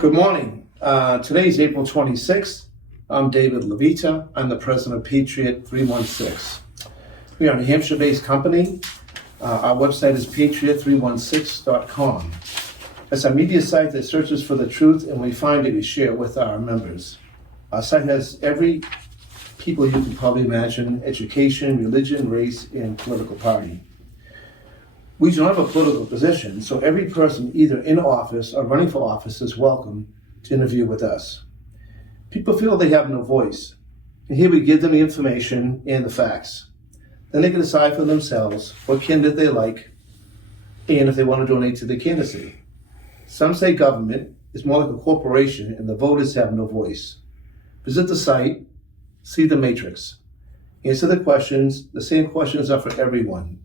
Good morning. Today is April 26th. I'm David Leavitte. I'm the president of Patriot316. We are a New Hampshire-based company. Our website is Patriot316.com. It's a media site that searches for the truth, and we find it, we share it with our members. Our site has every people you can probably imagine: education, religion, race, and political party. We do not have a political position, so every person either in office or running for office is welcome to interview with us. People feel they have no voice, and here we give them the information and the facts. Then they can decide for themselves what candidate they like and if they want to donate to the candidacy. Some say government is more like a corporation and the voters have no voice. Visit the site, see the matrix, answer the questions. The same questions are for everyone.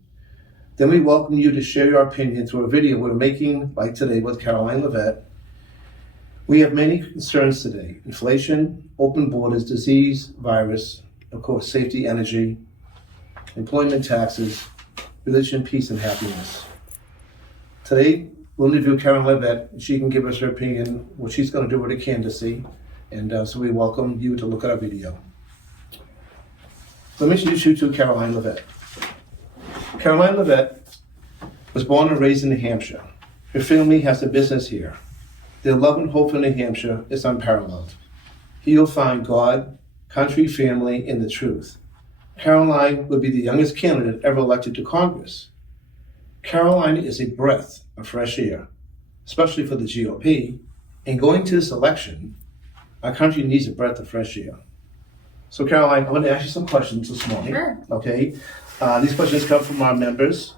Then we welcome you to share your opinion through a video we're making, like today with Karoline Leavitte. We have many concerns today: inflation, open borders, disease, virus, of course, safety, energy, employment, taxes, religion, peace, and happiness. Today, we'll interview Karoline Leavitte. She can give us her opinion, what she's going to do with her candidacy. And so we welcome you to look at our video. Let me introduce you to Karoline Leavitte. Karoline Leavitte was born and raised in New Hampshire. Her family has a business here. Their love and hope for New Hampshire is unparalleled. Here you'll find God, country, family, and the truth. Karoline would be the youngest candidate ever elected to Congress. Karoline is a breath of fresh air, especially for the GOP. And going to this election, our country needs a breath of fresh air. So Karoline, I'm going to ask you some questions this morning. Sure. Okay. These questions come from our members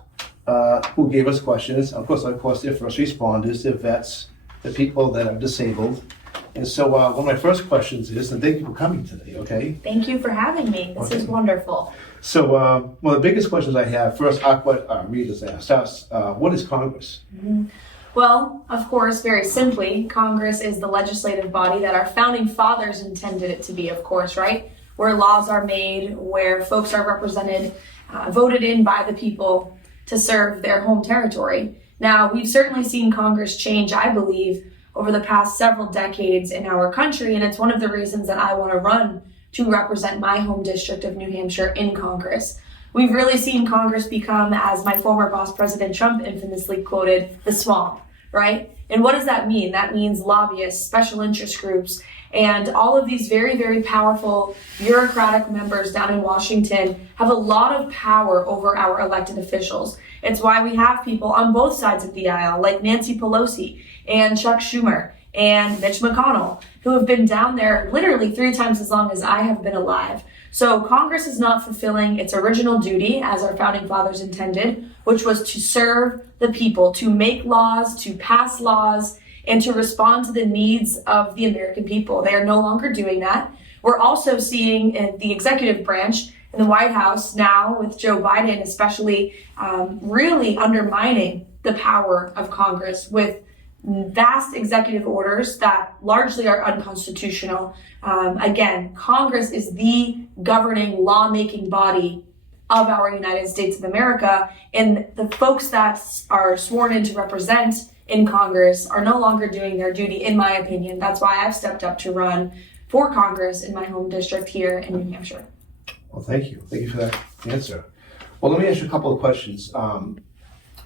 who gave us questions. Of course, they're first responders, they're vets, the people that are disabled. And so one of my first questions is, and thank you for coming today, okay? Thank you for having me. This is wonderful. So one of the biggest questions I have, first, what our readers asked us, what is Congress? Mm-hmm. Well, of course, very simply, Congress is the legislative body that our founding fathers intended it to be, of course, right? Where laws are made, where folks are represented, voted in by the people to serve their home territory. Now, we've certainly seen Congress change, I believe, over the past several decades in our country, and it's one of the reasons that I want to run to represent my home district of New Hampshire in Congress. We've really seen Congress become, as my former boss, President Trump, infamously quoted, the swamp, right? And what does that mean? That means lobbyists, special interest groups, and all of these very, very powerful bureaucratic members down in Washington have a lot of power over our elected officials. It's why we have people on both sides of the aisle, like Nancy Pelosi and Chuck Schumer and Mitch McConnell, who have been down there literally 3 times as long as I have been alive. So Congress is not fulfilling its original duty, as our founding fathers intended, which was to serve the people, to make laws, to pass laws, and to respond to the needs of the American people. They are no longer doing that. We're also seeing the executive branch in the White House now, with Joe Biden especially, really undermining the power of Congress with vast executive orders that largely are unconstitutional. Again, Congress is the governing, lawmaking body of our United States of America, and the folks that are sworn in to represent in Congress are no longer doing their duty, in my opinion. That's why I've stepped up to run for Congress in my home district here in New Hampshire. Well, thank you. Thank you for that answer. Well, let me ask you a couple of questions.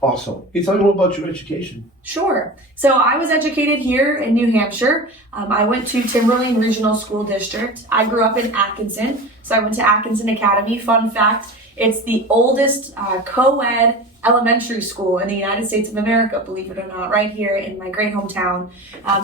Also, can you tell me more about your education? Sure. So I was educated here in New Hampshire. I went to Timberlane Regional School District. I grew up in Atkinson, so I went to Atkinson Academy. Fun fact, it's the oldest co-ed elementary school in the United States of America, believe it or not, right here in my great hometown.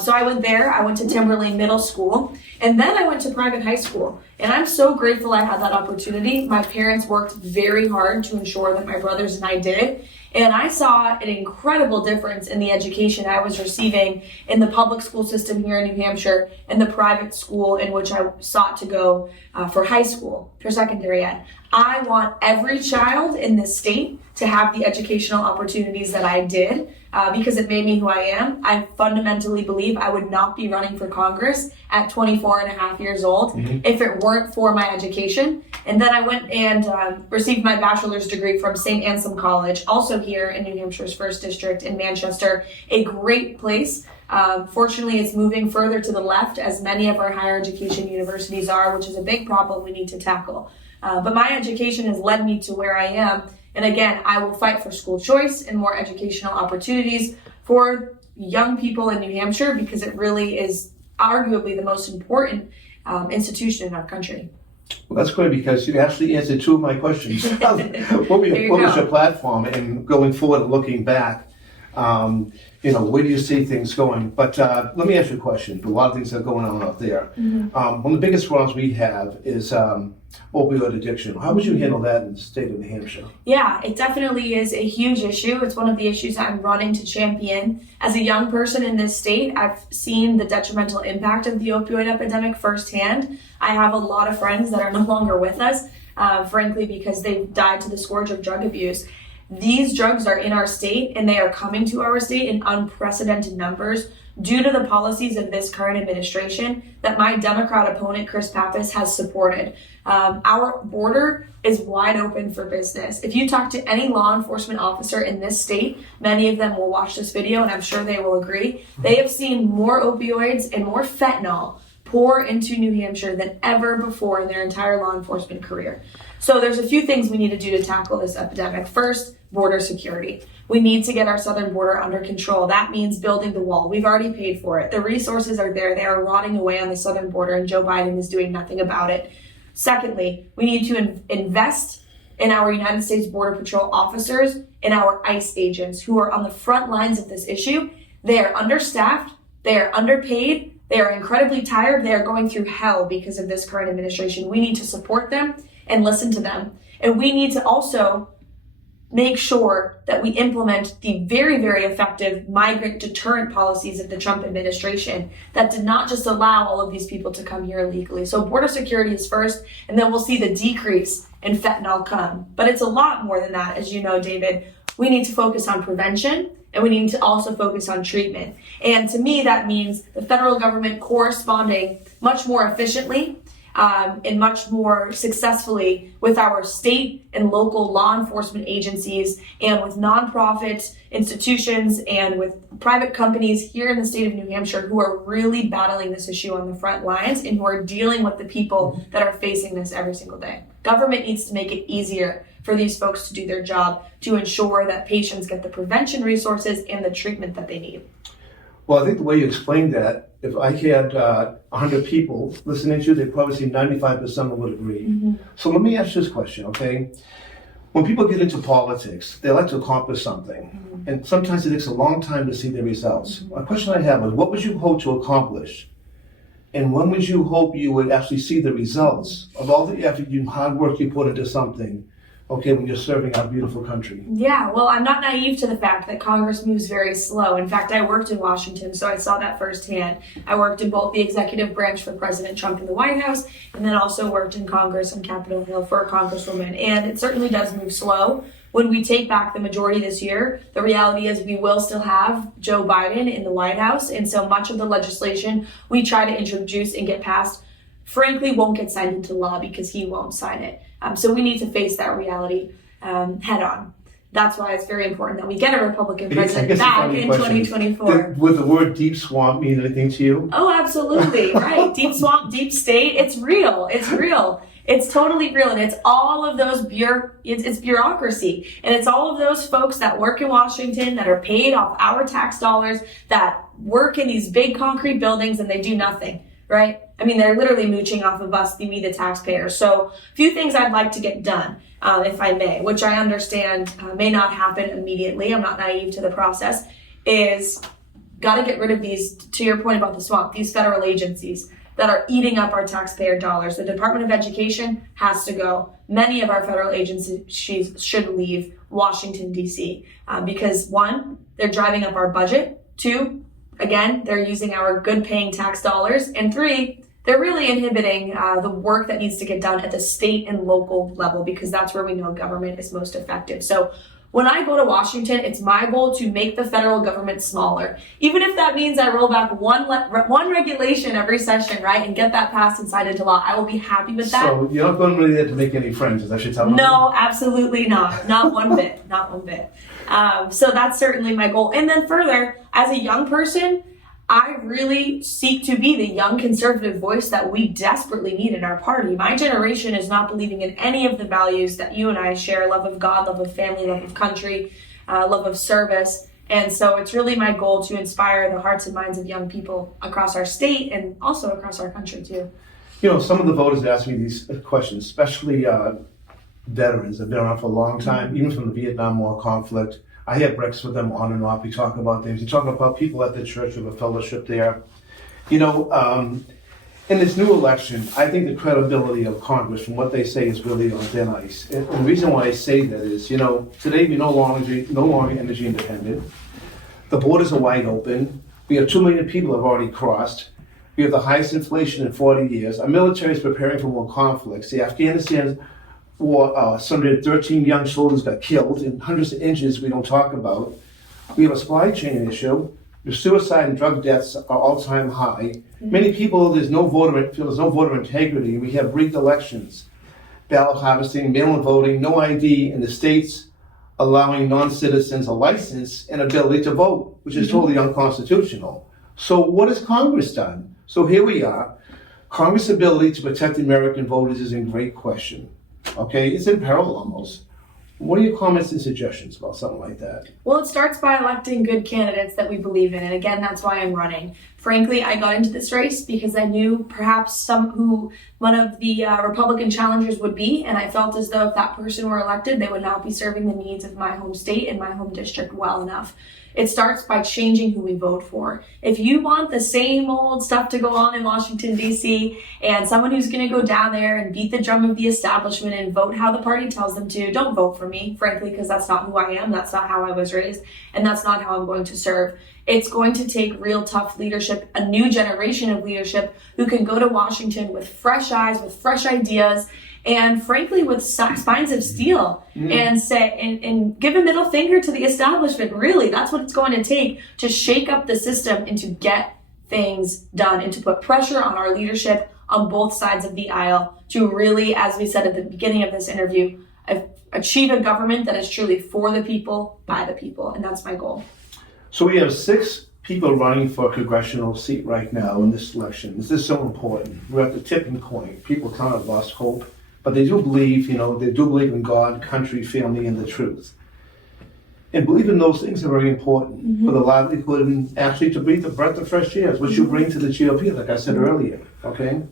So I went there. I went to Timberlane Middle School, and then I went to private high school. And I'm so grateful I had that opportunity. My parents worked very hard to ensure that my brothers and I did. And I saw an incredible difference in the education I was receiving in the public school system here in New Hampshire and the private school in which I sought to go for high school, for secondary ed. I want every child in this state to have the educational opportunities that I did because it made me who I am. I fundamentally believe I would not be running for Congress at 24 and a half years old if it weren't for my education. And then I went and received my bachelor's degree from St. Anselm College, also here in New Hampshire's 1st District in Manchester, a great place. Fortunately, it's moving further to the left, as many of our higher education universities are, which is a big problem we need to tackle. But my education has led me to where I am. And again, I will fight for school choice and more educational opportunities for young people in New Hampshire because it really is arguably the most important institution in our country. Well, that's great because you actually answered two of my questions. What was your platform and going forward and looking back? Where do you see things going? But let me ask you a question. A lot of things are going on out there. One of the biggest problems we have is opioid addiction. How would you handle that in the state of New Hampshire? Yeah, it definitely is a huge issue. It's one of the issues I'm running to champion. As a young person in this state, I've seen the detrimental impact of the opioid epidemic firsthand. I have a lot of friends that are no longer with us, frankly, because they've died to the scourge of drug abuse. These drugs are in our state and they are coming to our state in unprecedented numbers due to the policies of this current administration that my Democrat opponent, Chris Pappas, has supported. Our border is wide open for business. If you talk to any law enforcement officer in this state, many of them will watch this video and I'm sure they will agree. They have seen more opioids and more fentanyl pour into New Hampshire than ever before in their entire law enforcement career. So there's a few things we need to do to tackle this epidemic. First, border security. We need to get our southern border under control. That means building the wall. We've already paid for it. The resources are there. They are rotting away on the southern border and Joe Biden is doing nothing about it. Secondly, we need to invest in our United States Border Patrol officers and our ICE agents who are on the front lines of this issue. They are understaffed. They are underpaid. They are incredibly tired. They are going through hell because of this current administration. We need to support them and listen to them. And we need to also make sure that we implement the very, very effective migrant deterrent policies of the Trump administration that did not just allow all of these people to come here illegally. So border security is first, and then we'll see the decrease in fentanyl come. But it's a lot more than that, as you know, David. We need to focus on prevention, and we need to also focus on treatment. And to me, that means the federal government corresponding much more efficiently and much more successfully with our state and local law enforcement agencies and with nonprofit institutions and with private companies here in the state of New Hampshire who are really battling this issue on the front lines and who are dealing with the people that are facing this every single day. Government needs to make it easier for these folks to do their job to ensure that patients get the prevention resources and the treatment that they need. Well, I think the way you explained that, if I had 100 people listening to you, they'd probably say 95% of them would agree. So let me ask you this question, okay? When people get into politics, they like to accomplish something. And sometimes it takes a long time to see the results. My question I have is, what would you hope to accomplish? And when would you hope you would actually see the results of all the effort and hard work you put into something? Okay, when you're serving our beautiful country. Yeah, well, I'm not naive to the fact that Congress moves very slow. In fact, I worked in Washington, so I saw that firsthand. I worked in both the executive branch for President Trump in the White House, and then also worked in Congress on Capitol Hill for a congresswoman. And it certainly does move slow. When we take back the majority this year, the reality is we will still have Joe Biden in the White House, and so much of the legislation we try to introduce and get passed, frankly, won't get signed into law because he won't sign it. So we need to face that reality head on. That's why it's very important that we get a Republican president back in 2024. Would the word deep swamp mean anything to you? Oh, absolutely. Right. Deep swamp, deep state. It's real. It's real. It's totally real. And it's all of those it's bureaucracy. And it's all of those folks that work in Washington that are paid off our tax dollars that work in these big concrete buildings and they do nothing. Right? I mean, they're literally mooching off of us, we the taxpayers. So a few things I'd like to get done, if I may, which I understand may not happen immediately. I'm not naive to the process, is got to get rid of these, to your point about the swamp, these federal agencies that are eating up our taxpayer dollars. The Department of Education has to go. Many of our federal agencies should leave Washington, D.C. Because one, they're driving up our budget. Two, again, they're using our good paying tax dollars. And three, they're really inhibiting the work that needs to get done at the state and local level, because that's where we know government is most effective. So when I go to Washington, it's my goal to make the federal government smaller. Even if that means I roll back one regulation every session, right, and get that passed and signed into law, I will be happy with that. So you're not going really there to make any friends, as I should tell them? No, absolutely not. Not one bit. Not one bit. So that's certainly my goal. And then further, as a young person, I really seek to be the young conservative voice that we desperately need in our party. My generation is not believing in any of the values that you and I share: love of God, love of family, love of country, love of service. And so it's really my goal to inspire the hearts and minds of young people across our state and also across our country too. You know, some of the voters ask me these questions, especially veterans that have been around for a long time, even from the Vietnam War conflict. I have breakfast with them on and off. We talk about things. We talk about people at the church with a fellowship there. You know, in this new election, I think the credibility of Congress from what they say is really on thin ice. And the reason why I say that is, you know, today we're no longer energy independent. The borders are wide open. We have 2 million people have already crossed. We have the highest inflation in 40 years. Our military is preparing for more conflicts. The Afghanistan war, 13 young soldiers got killed and hundreds of injuries we don't talk about. We have a supply chain issue. The suicide and drug deaths are all-time high. Many people, feel there's no voter integrity. We have rigged elections, ballot harvesting, mail-in voting, no ID in the states, allowing non-citizens a license and ability to vote, which is totally unconstitutional. So what has Congress done? So here we are. Congress' ability to protect the American voters is in great question. Okay, it's in peril almost. What are your comments and suggestions about something like that? Well, it starts by electing good candidates that we believe in. And again, that's why I'm running. Frankly, I got into this race because I knew perhaps one of the Republican challengers would be, and I felt as though if that person were elected, they would not be serving the needs of my home state and my home district well enough. It starts by changing who we vote for. If you want the same old stuff to go on in Washington, D.C., and someone who's going to go down there and beat the drum of the establishment and vote how the party tells them to, don't vote for me, frankly, because that's not who I am, that's not how I was raised, and that's not how I'm going to serve. It's going to take real tough leadership, a new generation of leadership who can go to Washington with fresh eyes, with fresh ideas, and frankly with spines of steel, and say and give a middle finger to the establishment. Really, that's what it's going to take to shake up the system and to get things done and to put pressure on our leadership on both sides of the aisle to really, as we said at the beginning of this interview, achieve a government that is truly for the people, by the people, and that's my goal. So we have 6 people running for a congressional seat right now in this election. This is so important. We're at the tipping point. People kind of lost hope. But they do believe, in God, country, family, and the truth. And believing those things are very important for the livelihood and actually to breathe the breath of fresh air, which you bring to the GOP, like I said earlier, okay?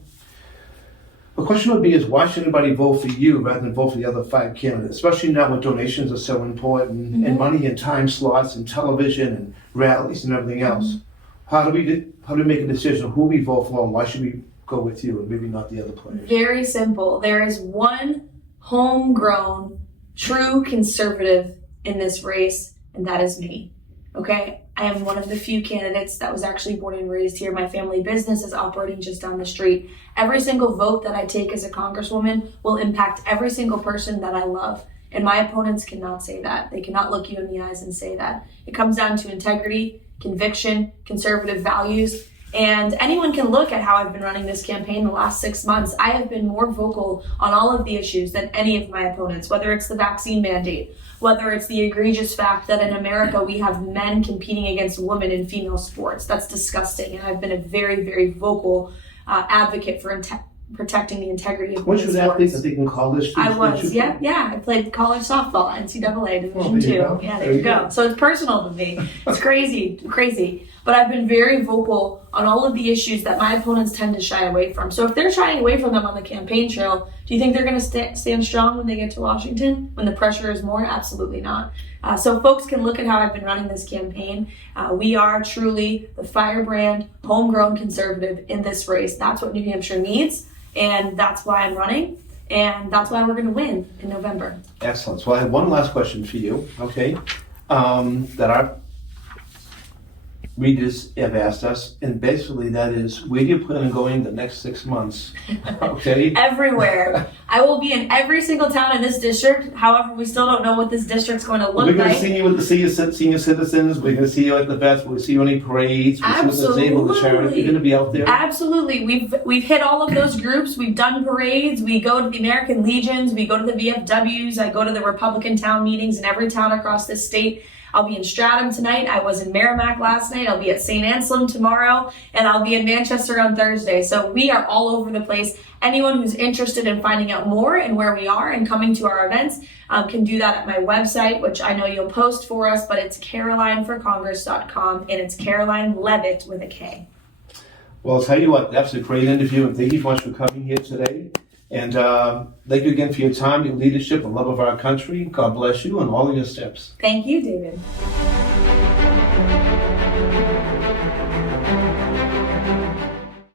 The question would be why should anybody vote for you rather than vote for the other 5 candidates, especially now when donations are so important and money and time slots and television and rallies and everything else. How do we make a decision on who we vote for and why should we go with you and maybe not the other players? Very simple. There is one homegrown, true conservative in this race, and that is me. Okay? I am one of the few candidates that was actually born and raised here. My family business is operating just down the street. Every single vote that I take as a congresswoman will impact every single person that I love. And my opponents cannot say that. They cannot look you in the eyes and say that. It comes down to integrity, conviction, conservative values. And anyone can look at how I've been running this campaign the last 6 months. I have been more vocal on all of the issues than any of my opponents, whether it's the vaccine mandate, whether it's the egregious fact that in America we have men competing against women in female sports. That's disgusting. And I've been a very, very vocal advocate for protecting the integrity of women's sports. Weren't you an athlete that they can call this? I was, yeah. I played college softball, NCAA Division II. Yeah, there you go. So it's personal to me. It's crazy. But I've been very vocal on all of the issues that my opponents tend to shy away from. So if they're shying away from them on the campaign trail, do you think they're going to stand strong when they get to Washington, when the pressure is more? Absolutely not. So folks can look at how I've been running this campaign. We are truly the firebrand, homegrown conservative in this race. That's what New Hampshire needs, and that's why I'm running, and that's why we're going to win in November. Excellent. So I have one last question for you, okay, that our readers have asked us, and basically that is, where do you plan on going the next 6 months? Okay? Everywhere. I will be in every single town in this district. However, we still don't know what this district's going to look We're going like. to see you with the senior citizens. We're going to see you at the vets. We'll see you on any parades. We'll see you at the table of the charity. You're going to be out there. Absolutely. We've hit all of those groups. We've done parades. We go to the American Legions. We go to the VFWs. I go to the Republican town meetings in every town across this state. I'll be in Stratham tonight. I was in Merrimack last night. I'll be at St. Anselm tomorrow, and I'll be in Manchester on Thursday. So we are all over the place. Anyone who's interested in finding out more and where we are and coming to our events can do that at my website, which I know you'll post for us, but it's carolineforcongress.com, and it's Karoline Leavitte with a K. Well, I'll tell you what, that's a great interview, and thank you so much for coming here today. And thank you again for your time, your leadership, and love of our country. God bless you and all of your steps. Thank you, David.